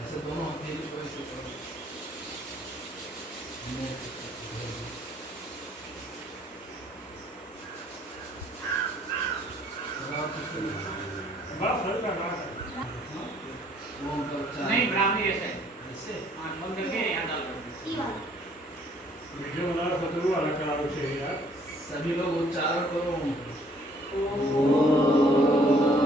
ऐसे दोनों अपनी चॉइस से करो। बस हल्का ना वो उनका उच्चारण नहीं ब्राह्मणी ऐसे ऐसे हाँ फोन करके यहाँ डाल दो वीडियो बना रहा था तो वाला करा उसे यार सभी लोग उच्चारण करो। ओ